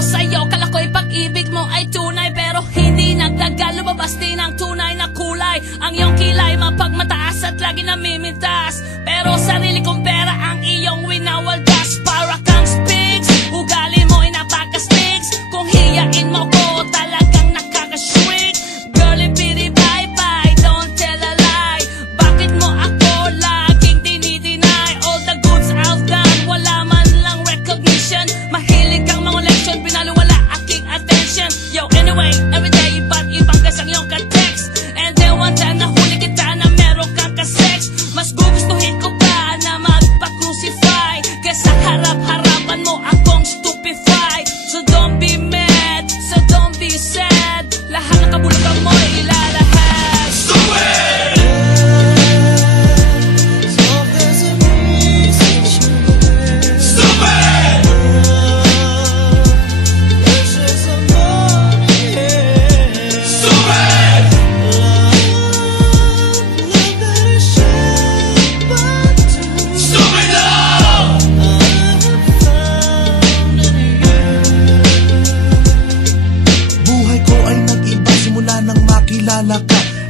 ko sa'yo, kala ko'y pag-ibig mo ay tunay, pero hindi nagdagal, lumabas din ang tunay na kulay. Ang iyong kilay mapagmataas at lagi namimintas, pero sarili kong pera ang iyong winawaldas. Para kang spigs, ugali mo ay napaka-stigs. Kung hiyain mo ko, talagang nakaka-shrink. Girlie bitty bye-bye, don't tell a lie. Bakit mo ako laging dinideny? All the goods I've done, wala man lang recognition. Mahilig kang mga leksyon, pinalo wala aking attention. Yo, anyway, everyday iba't ibang gas ang iyong ka-text. And then one time nahuli kita na meron kang ka-sex. Mas gugustuhin ko pa na magpa-crucify kesa harap-harapan mo akong stupefy. So don't be mad, so don't be sad. Lahat ng kabulugan mo ilalahad. Stupid!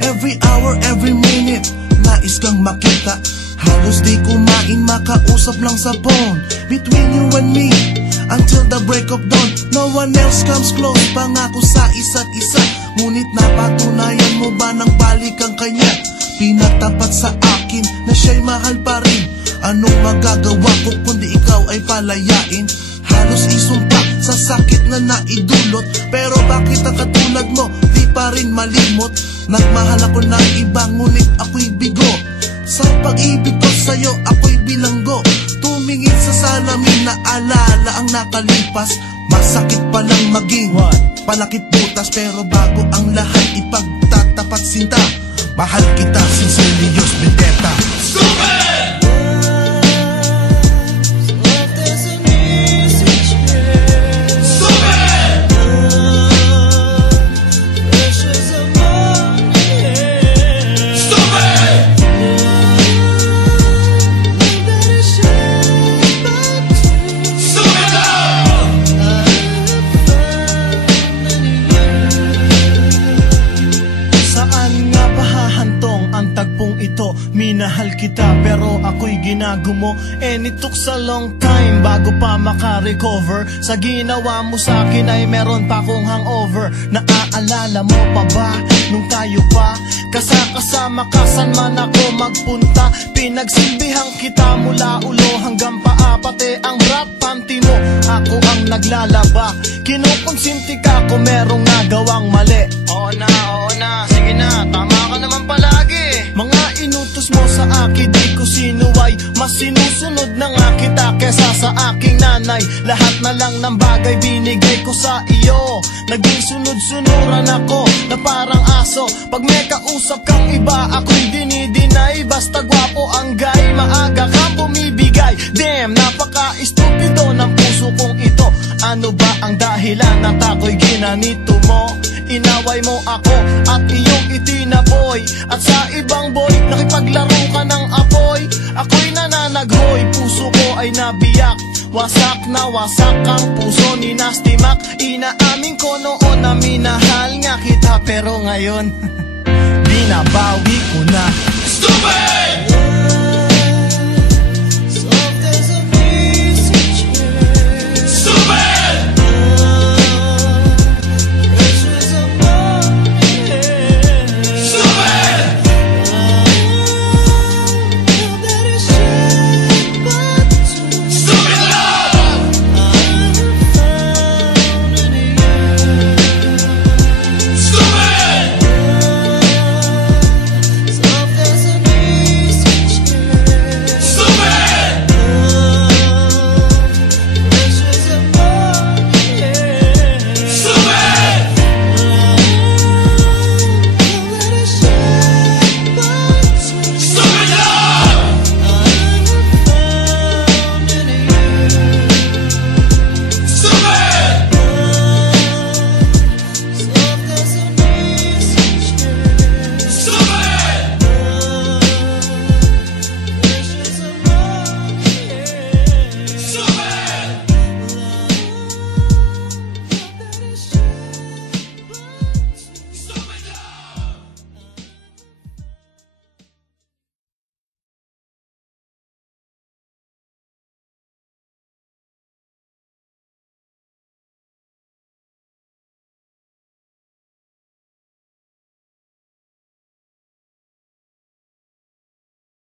Every hour, every minute, nais kang makita. Halos di kumain, makausap lang sa phone. Between you and me, until the break of dawn. No one else comes close, pangako sa isa't isa. Ngunit napatunayan mo ba nang balik ang kanya? Pinatapat sa akin na siya'y mahal pa rin. Anong magagawa ko kundi ikaw ay palayain? Halos isumpa sa sakit na naidulot, pero bakit ang katulad mo di pa rin malimot? Nagmahal ako ng iba ngunit ako'y bigo. Sa pag-ibig ko sa'yo ako'y bilanggo. Tumingin sa salamin na alala ang nakalipas. Masakit palang maging palakit butas, pero bago ang lahat ipagtatapat sinta. Mahal kita, sincerely yours, Vendetta. Stupid! Minahal kita pero ako'y ginagumo. And it took a long time bago pa makarecover. Sa ginawa mo sa akin ay meron pa akong hangover. Naaalala mo pa ba nung tayo pa kasama ka saan man ako magpunta? Pinagsilbihan kita mula ulo hanggang paa, pati ang bra panty mo ako ang naglalaba. Kinukonsinti ka kung merong nagawang mali. Oo na, sige na, tama ka naman palagi. Mga inutos mo sa akin di ko sinuway, mas sinusunod na nga kita kesa sa aking nanay. Lahat na lang ng bagay binigay ko sa iyo. Naging sunod-sunuran ako na parang aso. Pag may kausap kang iba ako'y dinidinay. Basta gwapo ang guy, maaga kang bumibigay. Damn, napaka-estupido ng puso kong ito. Ano ba ang dahilan ng tako'y ginanito mo? Inaway mo ako at iyong itinaboy. At sa ibang boy, nakipaglaro ka ng apoy. Ako'y nananaghoy, puso ko ay nabiyak. Wasak na wasak ang puso ni Nasty Mac. Inaamin ko noon na minahal nga kita, pero ngayon binabawi ko na. Stupid!